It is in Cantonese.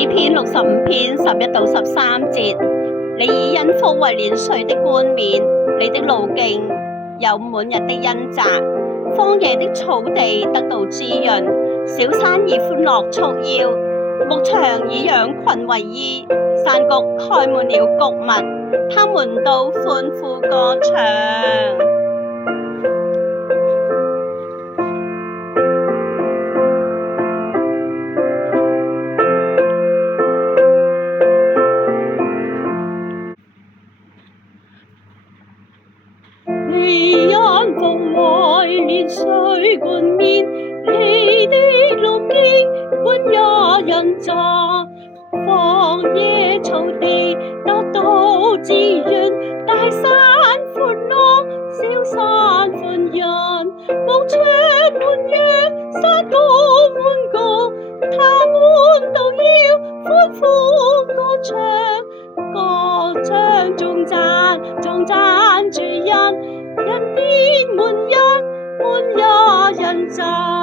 詩篇65篇11到13節，你以恩福為年歲的冠冕，你的路徑有滿日的恩澤，荒野的草地得到滋潤，小山以歡樂束腰，牧場以羊群為衣，山谷開滿了穀物，他們都歡呼歌唱。你恩福為年歲冠冕，你的路徑滿日恩澤，荒野草地得到滋潤，大山歡樂，小山歡欣，牧場滿羊，山谷滿穀，他們都要歡呼歌唱，歌唱頌讚主恩，恩典滿溢，滿溢恩澤。